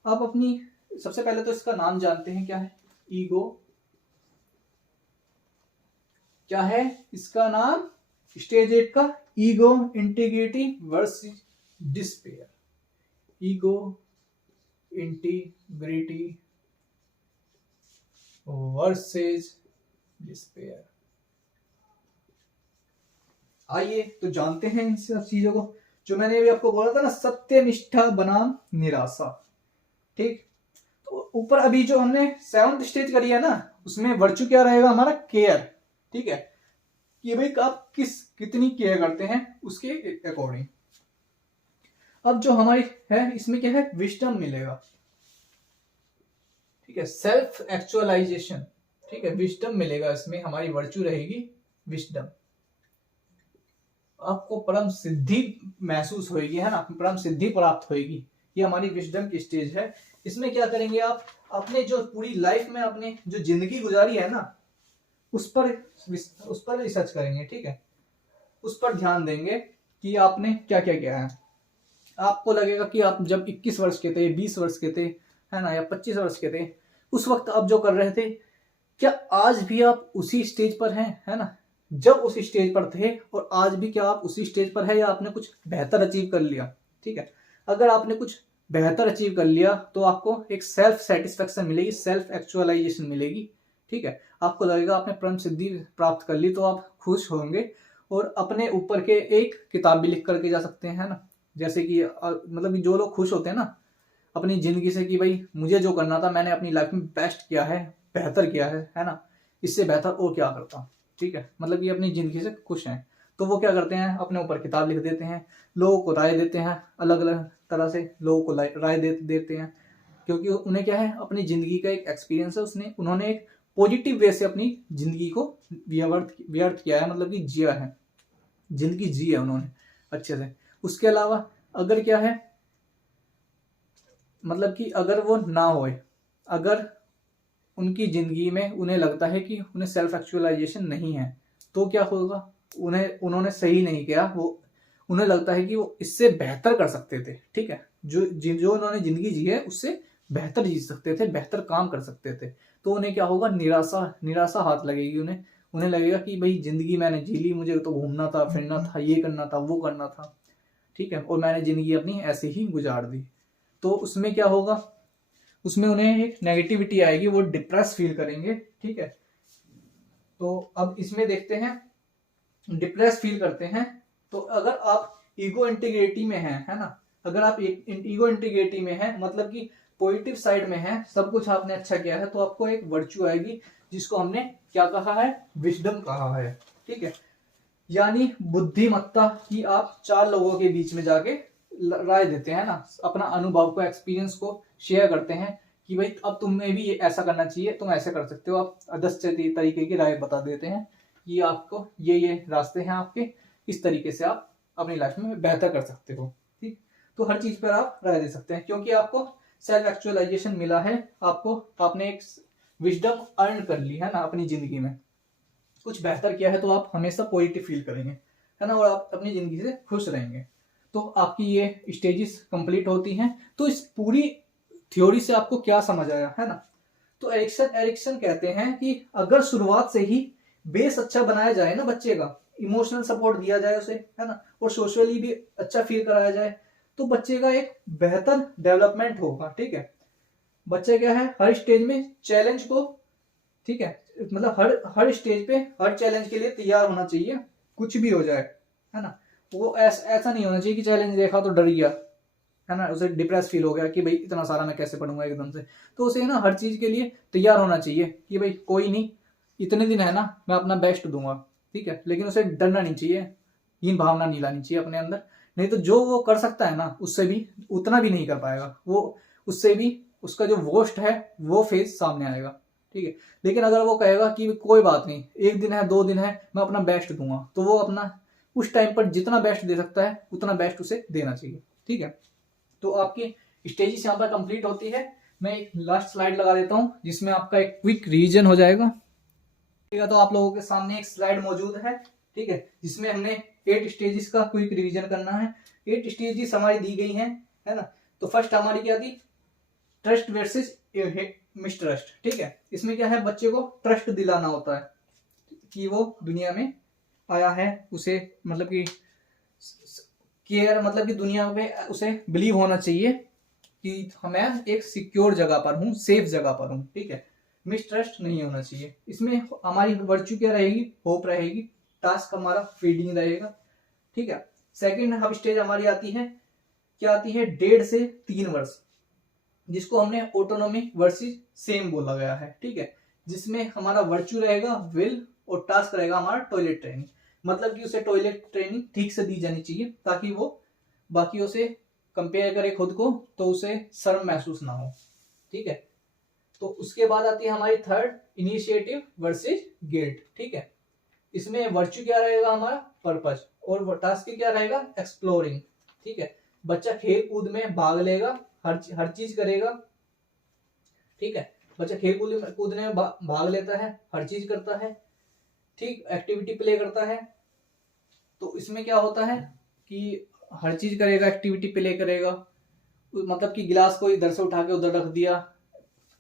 आप अपनी, सबसे पहले तो इसका नाम जानते हैं, क्या है, ईगो। क्या है इसका नाम, स्टेज 8 का, ego integrity versus despair. Ego integrity versus despair. आइए तो जानते हैं इन सब चीजों को, जो मैंने अभी आपको बोला था ना, सत्य निष्ठा बनाम निराशा, ठीक। तो ऊपर अभी जो हमने 7th स्टेज करी है ना, उसमें वर्चू क्या रहेगा हमारा, केयर, ठीक है, कि भाई आप कितनी केयर करते हैं उसके अकॉर्डिंग। अब जो हमारी है इसमें क्या है, विजडम मिलेगा, ठीक है, सेल्फ एक्चुअलाइजेशन, ठीक है, विजडम मिलेगा, इसमें हमारी वर्चू रहेगी विजडम। आपको परम सिद्धि महसूस होगी, है ना, परम सिद्धि प्राप्त होगी, ये हमारी विजडम की स्टेज है। इसमें क्या करेंगे आप, अपने जो पूरी लाइफ में अपने जो जिंदगी गुजारी है ना, उस पर रिसर्च करेंगे, ठीक है, उस पर ध्यान देंगे कि आपने क्या क्या किया है। आपको लगेगा कि आप जब 21 वर्ष के थे, 20 वर्ष के थे, है ना, या 25 वर्ष के थे, उस वक्त आप जो कर रहे थे, क्या आज भी आप उसी स्टेज पर हैं, है ना, जब उस स्टेज पर थे, और आज भी क्या आप उसी स्टेज पर है, या आपने कुछ बेहतर अचीव कर लिया, ठीक है। अगर आपने कुछ बेहतर अचीव कर लिया तो आपको एक सेल्फ सेटिस्फेक्शन मिलेगी, सेल्फ एक्चुअलाइजेशन मिलेगी, ठीक है, आपको लगेगा आपने परम सिद्धि प्राप्त कर ली, तो आप खुश होंगे, और अपने ऊपर के एक किताब भी लिख करके जा सकते हैं, ना, जैसे कि मतलब कि जो लोग खुश होते हैं ना अपनी जिंदगी से, कि भाई मुझे जो करना था मैंने अपनी लाइफ में बेस्ट किया है, बेहतर किया है ना, इससे बेहतर और क्या करता हूँ, ठीक है, मतलब कि अपनी जिंदगी से खुश हैं, तो वो क्या करते हैं, अपने ऊपर किताब लिख देते हैं, लोगों को राय देते हैं, अलग अलग तरह से लोगों को राय देते हैं, क्योंकि उन्हें क्या है, अपनी जिंदगी का एक एक्सपीरियंस है, उन्होंने एक पॉजिटिव वे से अपनी जिंदगी को व्यर्थ किया है, मतलब कि जिया है, जिंदगी जी है उन्होंने अच्छे से। उसके अलावा अगर क्या है, मतलब कि अगर वो ना होए, अगर उनकी जिंदगी में उन्हें लगता है कि उन्हें सेल्फ एक्चुअलाइजेशन नहीं है, तो क्या होगा, उन्होंने सही नहीं किया, वो उन्हें लगता है कि वो इससे बेहतर कर सकते थे, ठीक है, जो उन्होंने जिंदगी जी है उससे बेहतर जी सकते थे, बेहतर काम कर सकते थे, तो उन्हें क्या होगा, निराशा हाथ लगेगी, उन्हें लगेगा कि भाई जिंदगी मैंने जी ली, मुझे तो घूमना था, फिरना था, ये करना था, वो करना था, ठीक है, और मैंने जिंदगी अपनी ऐसे ही गुजार दी। तो उसमें क्या होगा, उसमें उन्हें एक नेगेटिविटी आएगी, वो डिप्रेस फील करेंगे, ठीक है। तो अब इसमें देखते हैं, डिप्रेस फील करते हैं, तो अगर आप ईगो इंटीग्रिटी में हैं, है ना, अगर आप ईगो इंटीग्रिटी में हैं, मतलब कि पॉजिटिव साइड में है, सब कुछ आपने अच्छा किया है, तो आपको एक वर्च्यू आएगी, जिसको हमने क्या कहा है, विजडम कहा है, ठीक है, यानी बुद्धिमत्ता की आप 4 लोगों के बीच में जाके राय देते हैं ना, अपना अनुभव को, एक्सपीरियंस को शेयर करते हैं कि भाई अब तुम्हें भी ऐसा करना चाहिए, तुम ऐसे कर सकते हो, आप 10 तरीके की राय बता देते हैं कि आपको ये रास्ते हैं आपके, इस तरीके से आप अपनी लाइफ में बेहतर कर सकते हो, ठीक। तो हर चीज पर आप राय दे सकते हैं, क्योंकि आपको सेल्फ एक्चुअलाइजेशन मिला है, आपने एक विजडम अर्न कर ली है ना, अपनी जिंदगी में कुछ बेहतर किया है, तो आप हमेशा पॉजिटिव फील करेंगे, है ना, और आप अपनी जिंदगी से खुश रहेंगे। तो आपकी ये स्टेजेस कंप्लीट होती हैं। तो इस पूरी थ्योरी से आपको क्या समझ आया, है ना? तो एरिक्सन कहते हैं कि अगर शुरुआत से ही बेस अच्छा बनाया जाए ना बच्चे का, इमोशनल सपोर्ट दिया जाए उसे, है ना, और सोशली भी अच्छा फील कराया जाए, तो बच्चे का एक बेहतर डेवलपमेंट होगा। ठीक है, बच्चे क्या है, हर स्टेज में चैलेंज को, ठीक है, मतलब हर स्टेज पे हर चैलेंज के लिए तैयार होना चाहिए, कुछ भी हो जाए, है ना। वो ऐसा नहीं होना चाहिए कि चैलेंज देखा तो डर गया, है ना, उसे डिप्रेस फील हो गया कि भाई इतना सारा मैं कैसे पढ़ूंगा एकदम से। तो उसे ना हर चीज के लिए तैयार होना चाहिए कि भाई कोई नहीं, इतने दिन है ना, मैं अपना बेस्ट दूंगा। ठीक है, लेकिन उसे डरना नहीं चाहिए, हीन भावना नहीं लानी चाहिए अपने अंदर। नहीं तो जो वो कर सकता है ना, उससे भी उतना भी नहीं कर पाएगा वो, उससे भी उसका जो वर्स्ट है वो फेज सामने आएगा। ठीक है, लेकिन अगर वो कहेगा कि कोई बात नहीं, एक दिन है 2 दिन है, मैं अपना बेस्ट दूंगा, तो वो अपना उस टाइम पर जितना बेस्ट दे सकता है उतना बेस्ट उसे देना चाहिए। ठीक है, तो आपकी स्टेजेस यहाँ पर कंप्लीट होती है। मैं एक लास्ट स्लाइड लगा देता हूँ जिसमें आपका एक क्विक रिवीजन हो जाएगा। ठीक है, तो आप लोगों के सामने एक स्लाइड मौजूद है, ठीक है, जिसमें हमने 8 स्टेजेस का क्विक रिवीजन करना है। 8 स्टेजेस हमारी दी गई हैं, है ना। तो फर्स्ट हमारी क्या थी, ट्रस्ट वर्सेस मिसट्रस्ट। ठीक है, इसमें क्या है, बच्चे को ट्रस्ट दिलाना होता है कि वो दुनिया में आया है, उसे मतलब कि केयर, मतलब कि दुनिया में उसे बिलीव होना चाहिए कि मैं एक सिक्योर जगह पर हूँ, सेफ जगह पर हूँ। ठीक है, मिसट्रस्ट नहीं होना चाहिए। इसमें हमारी वर्च्यू क्या रहेगी, होप रहेगी। टास्क हमारा फीडिंग रहेगा। ठीक है, सेकंड अब स्टेज हमारी आती है, क्या आती है, 1.5 से 3 वर्ष, जिसको हमने ऑटोनॉमी वर्सेस सेम बोला गया है। ठीक है, जिसमें हमारा वर्च्यू रहेगा विल, और टास्क रहेगा हमारा टॉयलेट ट्रेनिंग। मतलब कि उसे टॉयलेट ट्रेनिंग ठीक से दी जानी चाहिए ताकि वो बाकियों से कंपेयर करे खुद को, तो उसे शर्म महसूस ना हो। ठीक है, तो उसके बाद आती है हमारी थर्ड, इनिशिएटिव वर्सेस गिल्ट। ठीक है, इसमें वर्च्यू क्या रहेगा, हमारा पर्पज, और टास्क क्या रहेगा, एक्सप्लोरिंग। ठीक है, बच्चा खेल कूद में भाग लेगा, हर चीज करेगा। ठीक है, बच्चा खेल कूदने में भाग लेता है, हर चीज करता है, ठीक, एक्टिविटी प्ले करता है। तो इसमें क्या होता है कि हर चीज करेगा, एक्टिविटी प्ले करेगा, मतलब कि गिलास को इधर से उठा के उधर रख दिया,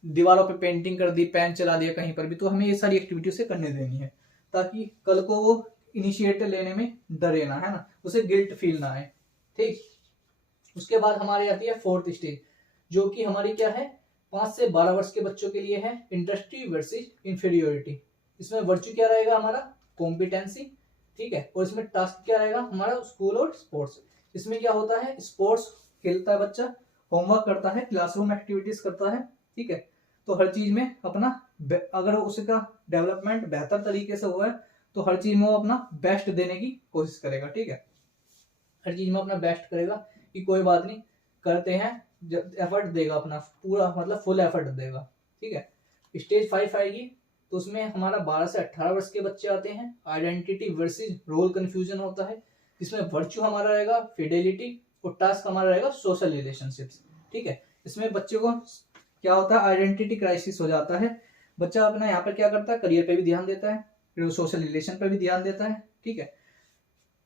दीवारों पे पेंटिंग कर दी, पेन चला दिया कहीं पर भी, तो हमें ये सारी एक्टिविटी उसे करने देनी है ताकि कल को वो इनिशिएटिव लेने में डरे ना, है ना, उसे गिल्ट फील ना आए। ठीक, उसके बाद हमारी आती है फोर्थ स्टेज, जो कि हमारी क्या है, 5 से 12 वर्ष के बच्चों के लिए है, इंडस्ट्री वर्सेस इंफीरियोरिटी। इसमें वर्च्यू क्या रहेगा, हमारा कॉम्पिटेंसी। ठीक है, और इसमें टास्क क्या रहेगा, हमारा स्कूल और स्पोर्ट्स। इसमें क्या होता है, स्पोर्ट्स खेलता है बच्चा, होमवर्क करता है, क्लासरूम एक्टिविटीज करता है। ठीक है, तो हर चीज में अपना, अगर उसका डेवलपमेंट बेहतर तरीके से हुआ है तो हर चीज में वो अपना बेस्ट देने की कोशिश करेगा। ठीक है, हर चीज में अपना बेस्ट करेगा कि कोई बात नहीं, करते हैं, एफर्ट देगा अपना पूरा, मतलब फुल एफर्ट देगा। ठीक है, स्टेज 5 आएगी, तो उसमें हमारा 12 से 18 वर्ष के बच्चे आते हैं। आइडेंटिटी वर्सेस रोल कंफ्यूजन होता है, जिसमें वर्च्यू हमारा रहेगा फिडेलिटी, और टास्क हमारा रहेगा सोशल रिलेशनशिप्स। ठीक है, इसमें बच्चे को क्या होता है, आइडेंटिटी क्राइसिस हो जाता है। बच्चा अपना यहाँ पर क्या करता है, करियर पे भी ध्यान देता है, फिर सोशल रिलेशन पे भी ध्यान देता है। ठीक है,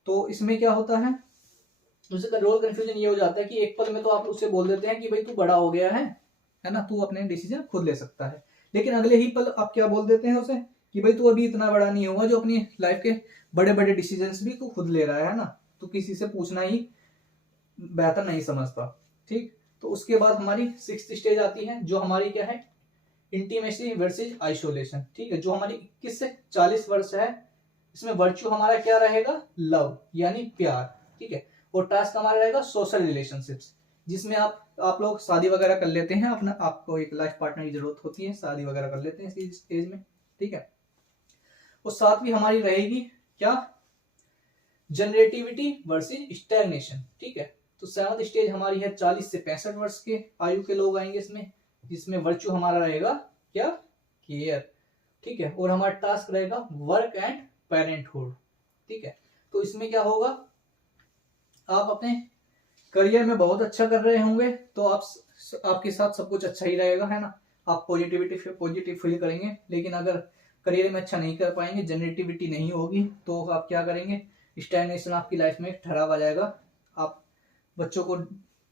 तो इसमें क्या होता है, उसका रोल कंफ्यूजन ये हो जाता है कि एक पल में तो आप उससे बोल देते हैं कि भाई तू बड़ा हो गया है ना, तू अपने डिसीजन खुद ले सकता है, लेकिन अगले ही पल आप क्या बोल देते हैं उसे कि भाई तू अभी इतना बड़ा नहीं होगा जो अपनी लाइफ के बड़े बड़े डिसीजंस भी तू खुद ले रहा है ना, तू किसी से पूछना ही बेहतर नहीं समझता। ठीक, तो उसके बाद हमारी 6th स्टेज आती है, जो हमारी क्या है, इंटीमेसी वर्सेस आइसोलेशन। ठीक है, जो हमारी 21 से 40 वर्ष है। इसमें वर्च्यू हमारा क्या रहेगा, लव यानी प्यार। ठीक है, और टास्क हमारा रहेगा सोशल रिलेशनशिप्स, जिसमें आप लोग शादी वगैरह कर लेते हैं, अपना आपको एक लाइफ पार्टनर की जरूरत होती है, शादी वगैरह कर लेते हैं इस स्टेज में। ठीक है, और साथ भी हमारी रहेगी क्या, जनरेटिविटी वर्सेस स्टैग्नेशन। ठीक है, तो 7th स्टेज हमारी है 40 से 65 वर्ष के आयु के लोग आएंगे इसमें, जिसमें वर्च्यू हमारा रहेगा क्या, केयर। ठीक है, और हमारा टास्क रहेगा वर्क एंड पेरेंटहुड। ठीक है, तो इसमें क्या होगा, आप अपने करियर में बहुत अच्छा कर रहे होंगे तो आपके साथ सब कुछ अच्छा ही रहेगा, है ना, आप पॉजिटिव फील करेंगे। लेकिन अगर करियर में अच्छा नहीं कर पाएंगे, जनरेटिविटी नहीं होगी, तो आप क्या करेंगे, स्टैग्नेशन आपकी लाइफ में ठहराव आ जाएगा, आप बच्चों को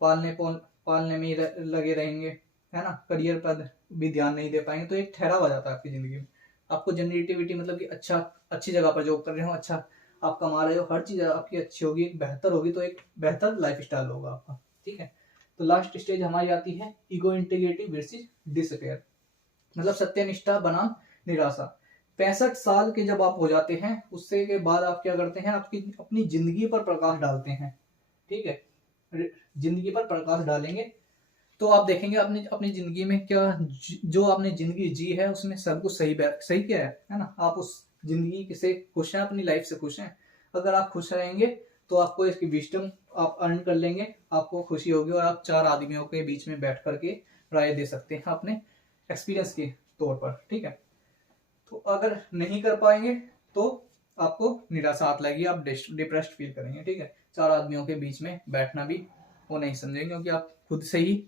पालने में ही लगे रहेंगे, है ना, करियर पर भी ध्यान नहीं दे पाएंगे, तो एक ठहराव आ जाता है आपकी जिंदगी में। आपको जनरेटिविटी मतलब कि अच्छी जगह पर जॉब कर रहे हो, अच्छा आप कमा रहे हो, हर चीज आपकी अच्छी होगी, बेहतर होगी, तो एक बेहतर लाइफ स्टाइल होगा आपका। ठीक है, तो लास्ट स्टेज हमारी आती है ईगो इंटीग्रिटी वर्सेस डिसअपियर, मतलब सत्यनिष्ठा बनाम निराशा। 65 साल के जब आप हो जाते हैं, उससे के बाद आप क्या करते हैं, आपकी अपनी जिंदगी पर प्रकाश डालते हैं। ठीक है, जिंदगी पर प्रकाश डालेंगे तो आप देखेंगे अपनी अपनी जिंदगी में क्या जो आपने जिंदगी जी है उसमें सब कुछ सही क्या है ना, आप उस जिंदगी से खुश हैं, अपनी लाइफ से खुश हैं। अगर आप खुश रहेंगे तो आपको इसकी विजडम आप अर्न कर लेंगे, आपको खुशी होगी, और आप 4 आदमियों के बीच में बैठ करके राय दे सकते हैं अपने एक्सपीरियंस के तौर पर। ठीक है, तो अगर नहीं कर पाएंगे तो आपको निराशा हाथ लगेगी, आप डिप्रेस्ड फील करेंगे। ठीक है, 4 आदमियों के बीच में बैठना भी वो नहीं समझेंगे, क्योंकि आप खुद से ही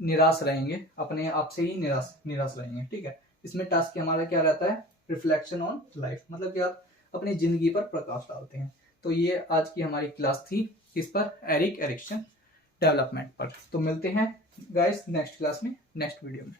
निराश रहेंगे, अपने आप से ही निराश रहेंगे। ठीक है, इसमें टास्क हमारा क्या रहता है, रिफ्लेक्शन ऑन लाइफ, मतलब कि आप अपनी जिंदगी पर प्रकाश डालते हैं। तो ये आज की हमारी क्लास थी, किस पर, एरिक एरिक्सन डेवलपमेंट पर। तो मिलते हैं गाइस नेक्स्ट क्लास में, नेक्स्ट वीडियो में।